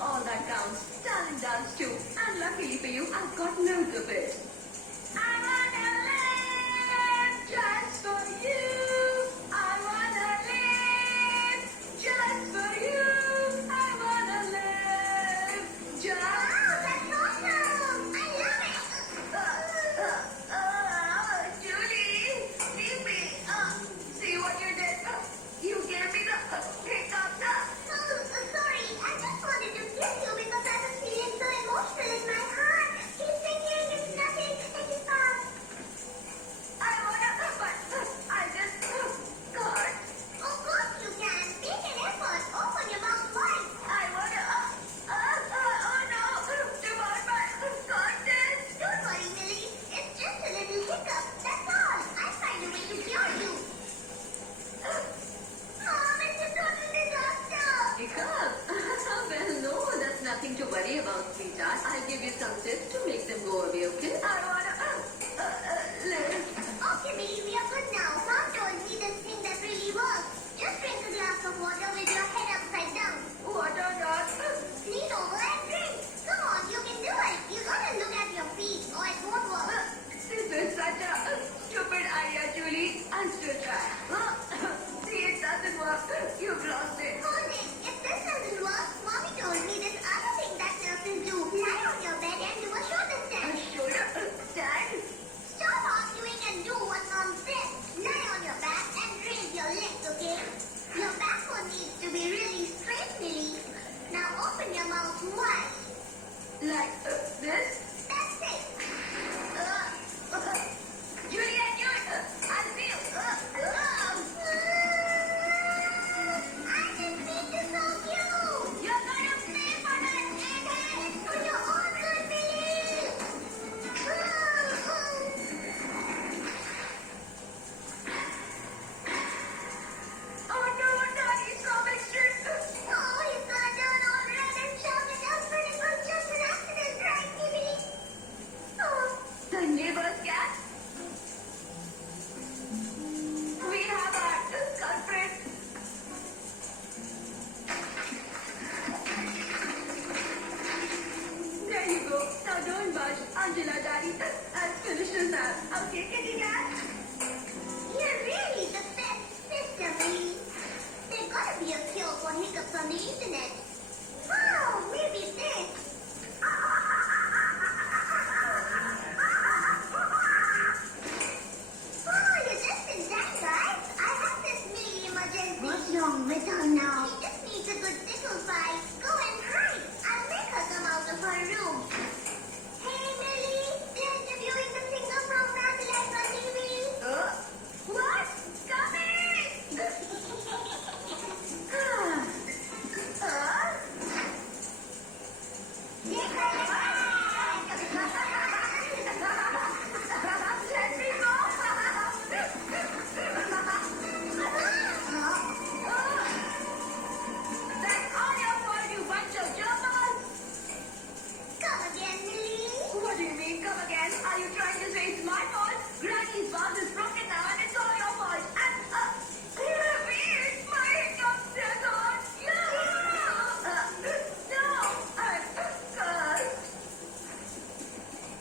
All that counts. Talent dance too. And luckily for you, I've got loads of it. I wanna live just for you. I wanna live just for you. I wanna live just. Wow, that's awesome! I love it! Julie, leave me. See what you did? You gave me the hiccup. Sorry, I just wanted to kiss you because I was feeling so emotional in my heart. Keep thinking it's nothing. Take it fast. I wanna, but I just God. Of course you can. Make an effort. Open your mouth wide. I wanna. Oh no, too much, but God this. Don't worry, Millie. It's just a little hiccup. That's all. I'll find a way to cure you. Mom, it's a total disaster. Hiccup. Well, no, that's nothing to worry about, sweetheart. I'll give you some tips to make them go away, okay? I wanna live. Okay, Millie, we are good now. Mom told me this thing that really works. Just drink a glass of water with your head upside down. Water not. Lean over and drink. Come on, you can do it. You gotta look at your feet or it won't work. This is such a stupid idea, Julie. I'll still try. See, it doesn't work. You've lost it. Hold it. If this doesn't work, Mommy told me this other thing that nurses do. Lie on your bed and do a shoulder A stand. shoulder stand? Stop arguing and do what Mom said. Lie on your back and raise your legs, okay? Your backbone needs to be really straight, Millie. Now open your mouth wide. Like this? That's it. Julie, I knew it. I'll see you. I didn't mean to soak you. You're gonna pay for that. It's for your own good, Millie. Oh no, Daddy, stop it, shit. Oh, he's gonna turn all red and shout at us, but it was just an accident, right, Millie? Oh, The neighbor's cat? We have our culprit. There you go. Now don't budge. Angela, Daddy, I'll finish this now. Okay, kitty cat? you're really the best sister, Millie. There's gotta be a cure for hiccups on the internet. Oh, maybe this. Oh, you're just in time, guys. I have this Millie emergency. What's wrong with her now? She just needs a good tickle fight. Go and hide. I'll make her come out of her room. Hey, Millie. They're interviewing the singer from Satellite on TV. What? Coming! Let me go! That's all your fault, you bunch of jerkers! Come again, Millie. What do you mean, come again? Are you trying to say it's my fault? Granny's vase is broken now and it's all your fault. And, it's my hiccups, they're gone. No! I'm cursed.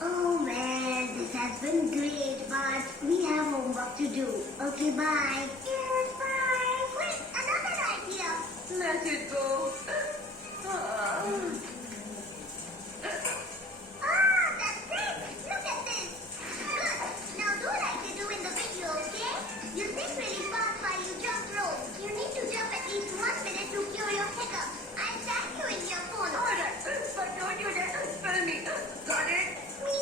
Oh, well, this has been great, but we have homework to do. Okay, bye. Yes, bye. Wait, another idea. Let it go. That's it. Look at this. Good. Now do like you do in the video, okay? You think really fast while you jump rope. You need to jump at least 1 minute to cure your hiccups. I'll tag you in your phone. Alright, but don't you dare spill me. Got it? Me?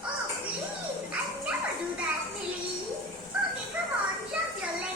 Oh, please. I'll never do that, Millie. Okay, come on. Jump your legs.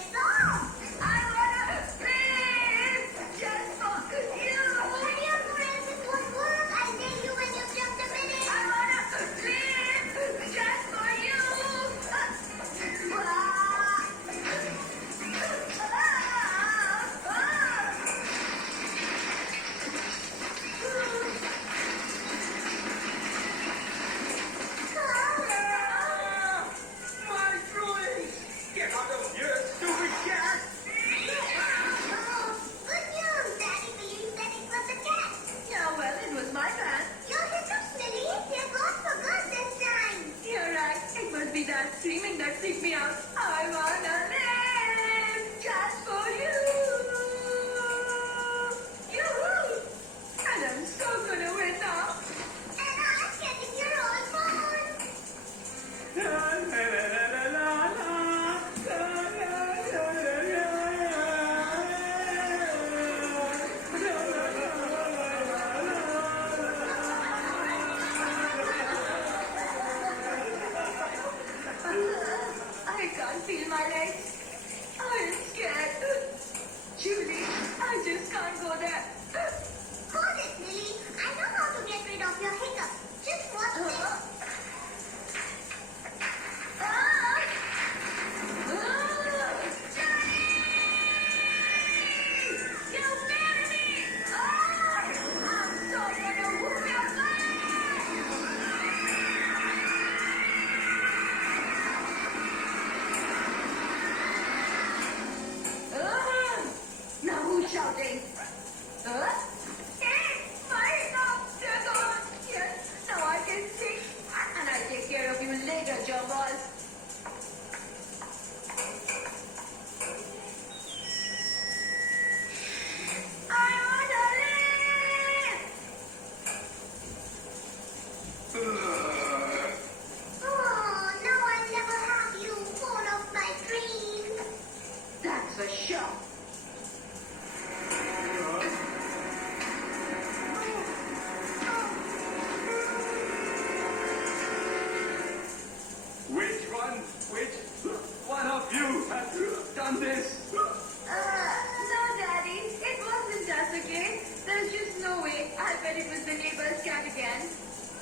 bet it was the neighbor's cat again.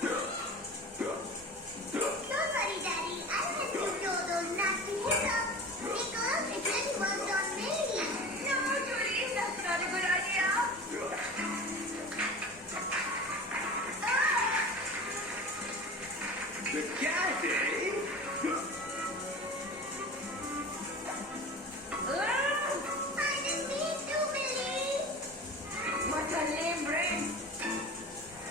Don't worry, Daddy. I had to throw those nasty hiccups. Nicholas, it really worked on me. No, Julie, that's not a good idea. The cat, eh?